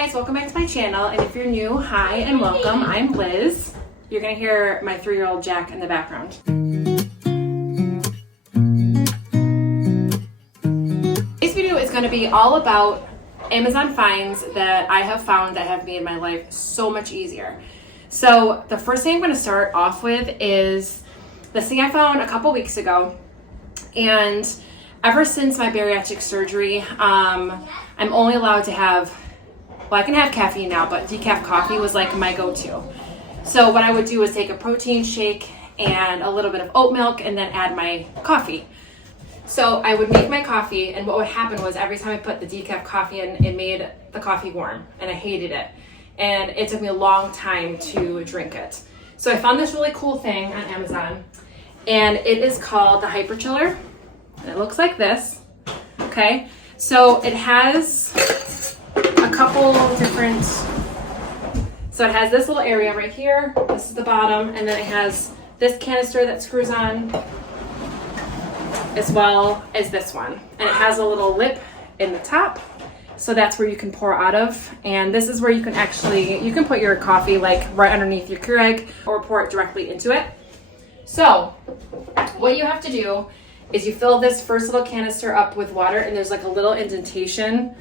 guys, welcome back to my channel, and if you're new, hi and welcome. I'm Liz. You're gonna hear my 3-year-old Jack in the background. This video is gonna be all about Amazon finds that I have found that have made my life so much easier. So the first thing I'm gonna start off with is this thing I found a couple weeks ago, and ever since my bariatric surgery, I'm only allowed to have, well, I can have caffeine now, but decaf coffee was like my go-to. So what I would do is take a protein shake and a little bit of oat milk and then add my coffee. So I would make my coffee, and what would happen was every time I put the decaf coffee in, it made the coffee warm, and I hated it. And it took me a long time to drink it. So I found this really cool thing on Amazon, and it is called the Hyperchiller. And it looks like this, okay? So it has a couple different, so it has this little area right here, this is the bottom, and then it has this canister that screws on, as well as this one. And it has a little lip in the top, so that's where you can pour out of. And this is where you can actually, you can put your coffee like right underneath your Keurig or pour it directly into it. So what you have to do is you fill this first little canister up with water, and there's like a little indentation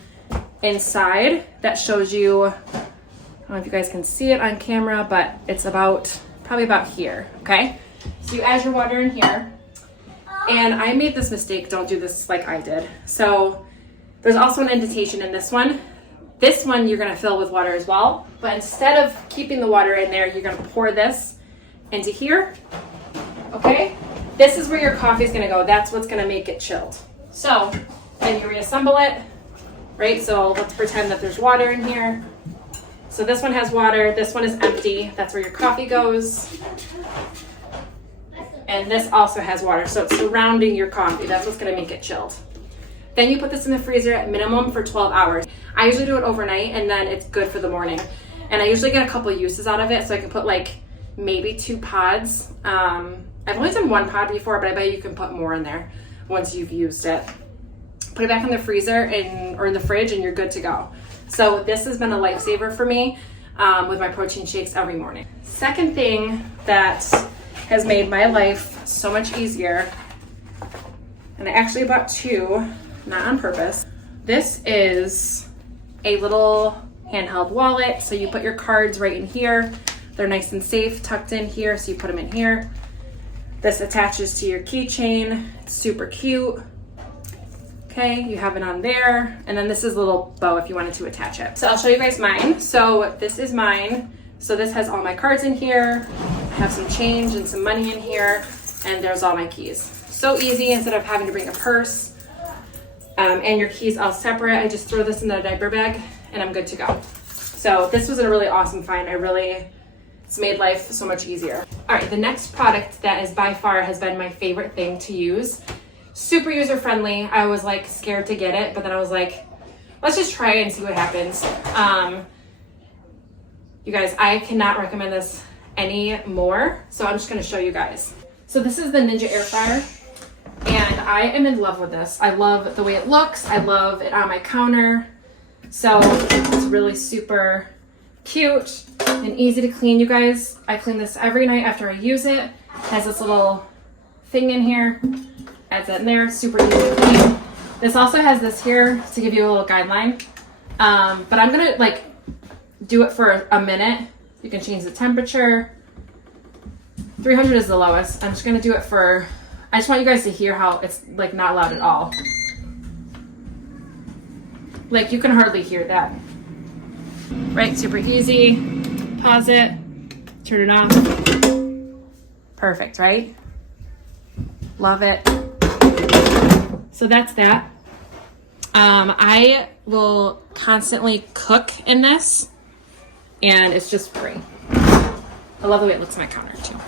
inside that shows you, I don't know if you guys can see it on camera, but it's probably about here, okay? So you add your water in here, and I made this mistake, don't do this like I did. So there's also an indentation in this one. This one you're gonna fill with water as well, but instead of keeping the water in there, you're gonna pour this into here, okay? This is where your coffee is gonna go. That's what's gonna make it chilled. So then you reassemble it, right? So let's pretend that there's water in here. So this one has water, this one is empty. That's where your coffee goes. And this also has water, so it's surrounding your coffee. That's what's gonna make it chilled. Then you put this in the freezer at minimum for 12 hours. I usually do it overnight, and then it's good for the morning. And I usually get a couple uses out of it, so I can put like maybe 2 pods. I've only done 1 pod before, but I bet you can put more in there once you've used it. Put it back in the freezer or in the fridge, and you're good to go. So this has been a lifesaver for me with my protein shakes every morning. Second thing that has made my life so much easier, and I actually bought 2, not on purpose. This is a little handheld wallet. So you put your cards right in here. They're nice and safe, tucked in here, so you put them in here. This attaches to your keychain. It's super cute. Okay, you have it on there. And then this is a little bow if you wanted to attach it. So I'll show you guys mine. So this is mine. So this has all my cards in here. I have some change and some money in here. And there's all my keys. So easy, instead of having to bring a purse and your keys all separate. I just throw this in the diaper bag and I'm good to go. So this was a really awesome find. It's made life so much easier. All right, the next product that is by far has been my favorite thing to use. Super user friendly. I was like scared to get it, but then I was like, let's just try it and see what happens. You guys, I cannot recommend this any more, so I'm just gonna show you guys. So this is the Ninja air fryer, and I am in love with this. I love the way it looks. I love it on my counter. So it's really super cute and easy to clean, you guys. I clean this every night after I use it. It has this little thing in here, adds that in there, super easy to clean. This also has this here to give you a little guideline, but I'm gonna like do it for a minute. You can change the temperature. 300 is the lowest. I'm just gonna do it for, I just want you guys to hear how it's like not loud at all. Like you can hardly hear that. Right, super easy. Pause it, turn it off. Perfect, right? Love it. So that's that. I will constantly cook in this, and it's just free. I love the way it looks on my counter too.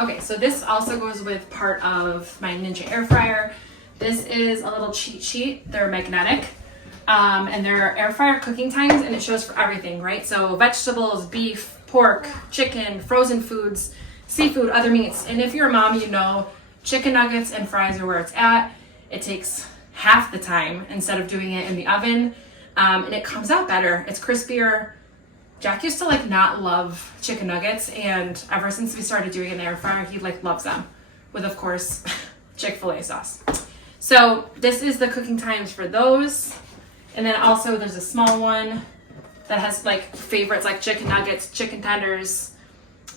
Okay, so this also goes with part of my Ninja air fryer. This is a little cheat sheet. They're magnetic. And there are air fryer cooking times, and it shows for everything, right? So vegetables, beef, pork, chicken, frozen foods, seafood, other meats. And if you're a mom, you know chicken nuggets and fries are where it's at. It takes half the time instead of doing it in the oven. and it comes out better. It's crispier. Jack used to like not love chicken nuggets, and ever since we started doing it in the air fryer, he like loves them with, of course, Chick-fil-A sauce. So this is the cooking times for those. And then also there's a small one that has like favorites like chicken nuggets, chicken tenders,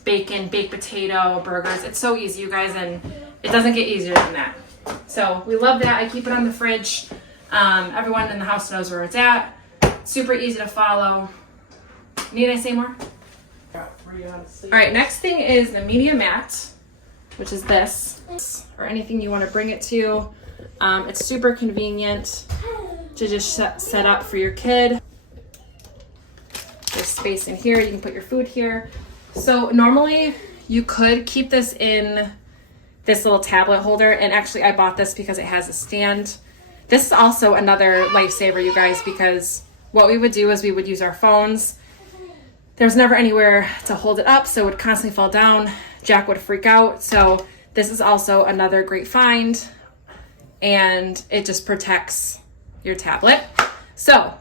bacon, baked potato, burgers. It's so easy, you guys, and it doesn't get easier than that. So we love that. I keep it on the fridge. Everyone in the house knows where it's at. Super easy to follow. Need I say more? All right, next thing is the media mat, which is this, or anything you want to bring it to. It's super convenient to just set up for your kid. There's space in here. You can put your food here. So normally you could keep this in this little tablet holder, and actually I bought this because it has a stand. This is also another lifesaver, you guys, because what we would do is we would use our phones. There's never anywhere to hold it up, so it would constantly fall down. Jack would freak out. So this is also another great find, and it just protects your tablet. So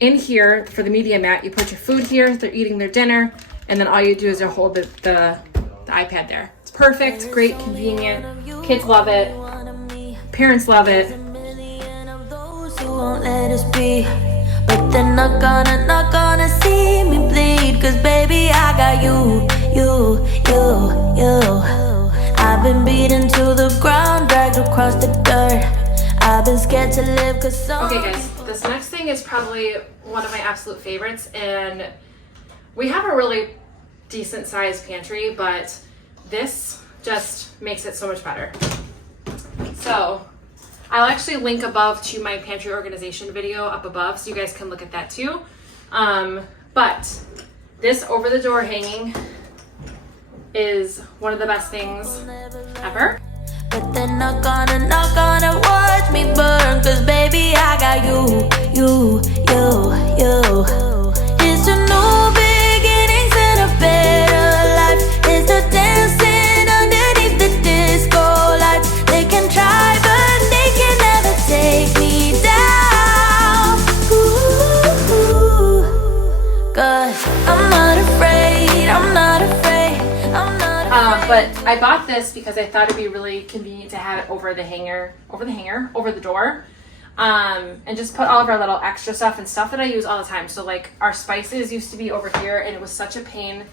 in here for the media mat, you put your food here, they're eating their dinner, and then all you do is you hold the iPad there. It's perfect, great, convenient. Kids love it. Parents love it. But they're not gonna see me bleed, 'cause baby I got you. I've been beaten to the ground, dragged across the dirt. I've been scared to live 'cause Okay guys, this next thing is probably one of my absolute favorites, and we have a really decent sized pantry, but this just makes it so much better. So I'll actually link above to my pantry organization video up above, so you guys can look at that too. But this over the door hanging is one of the best things ever. But they're not gonna watch me burn, 'cause baby I got you. It's a new beginnings and a better life. It's the dancing underneath the disco lights. They can try, but they can never take me down. Ooh, 'cause I'm not afraid, I'm not afraid. But I bought this because I thought it'd be really convenient to have it over the door, and just put all of our little extra stuff and stuff that I use all the time. So like our spices used to be over here, and it was such a pain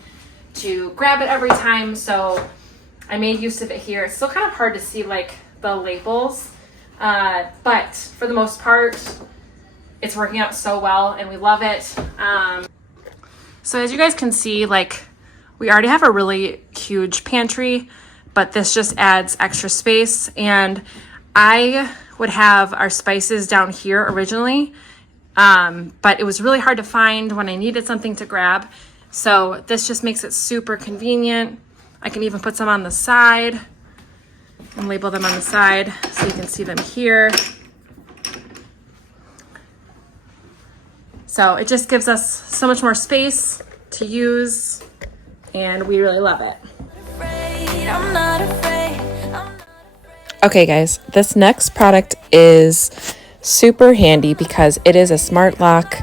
to grab it every time. So I made use of it here. It's still kind of hard to see like the labels, but for the most part, it's working out so well, and we love it. So as you guys can see, like, we already have a really huge pantry, but this just adds extra space. And I would have our spices down here originally, but it was really hard to find when I needed something to grab. So this just makes it super convenient. I can even put some on the side and label them on the side so you can see them here. So it just gives us so much more space to use, and we really love it. Okay guys, this next product is super handy because it is a smart lock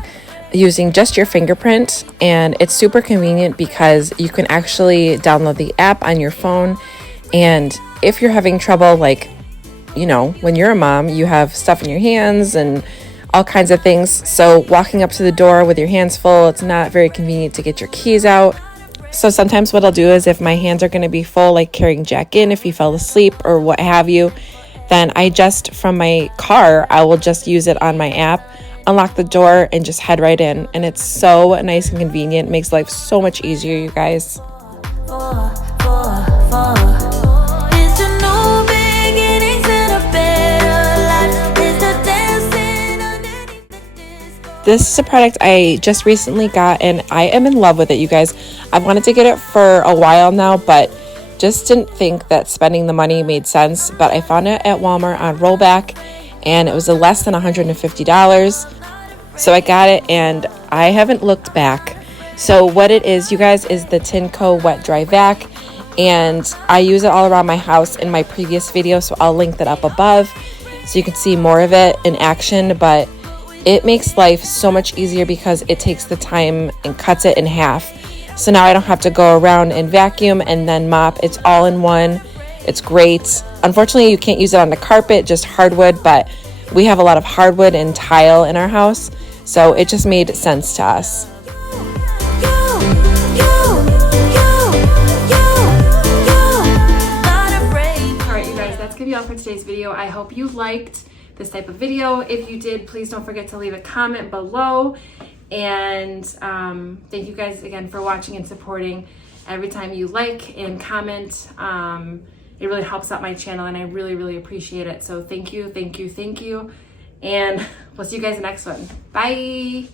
using just your fingerprint, and it's super convenient because you can actually download the app on your phone. And if you're having trouble, like, you know, when you're a mom, you have stuff in your hands and all kinds of things. So walking up to the door with your hands full, it's not very convenient to get your keys out. So sometimes what I'll do is if my hands are going to be full, like carrying Jack in if he fell asleep or what have you, then I just, from my car, I will just use it on my app, unlock the door, and just head right in. And it's so nice and convenient. It makes life so much easier, you guys. This is a product I just recently got, and I am in love with it, you guys. I've wanted to get it for a while now, but just didn't think that spending the money made sense. But I found it at Walmart on rollback, and it was less than $150. So I got it, and I haven't looked back. So what it is, you guys, is the Tinco Wet Dry Vac, and I use it all around my house in my previous video, so I'll link that up above so you can see more of it in action. But it makes life so much easier because it takes the time and cuts it in half. So now I don't have to go around and vacuum and then mop. It's all in one. It's great. Unfortunately, you can't use it on the carpet, just hardwood, but we have a lot of hardwood and tile in our house, so it just made sense to us. Alright, you guys, that's gonna be all for today's video. I hope you liked this type of video. If you did, please don't forget to leave a comment below. And thank you guys again for watching and supporting. Every time you like and comment, it really helps out my channel, and I really appreciate it. So thank you. And we'll see you guys in the next one. Bye.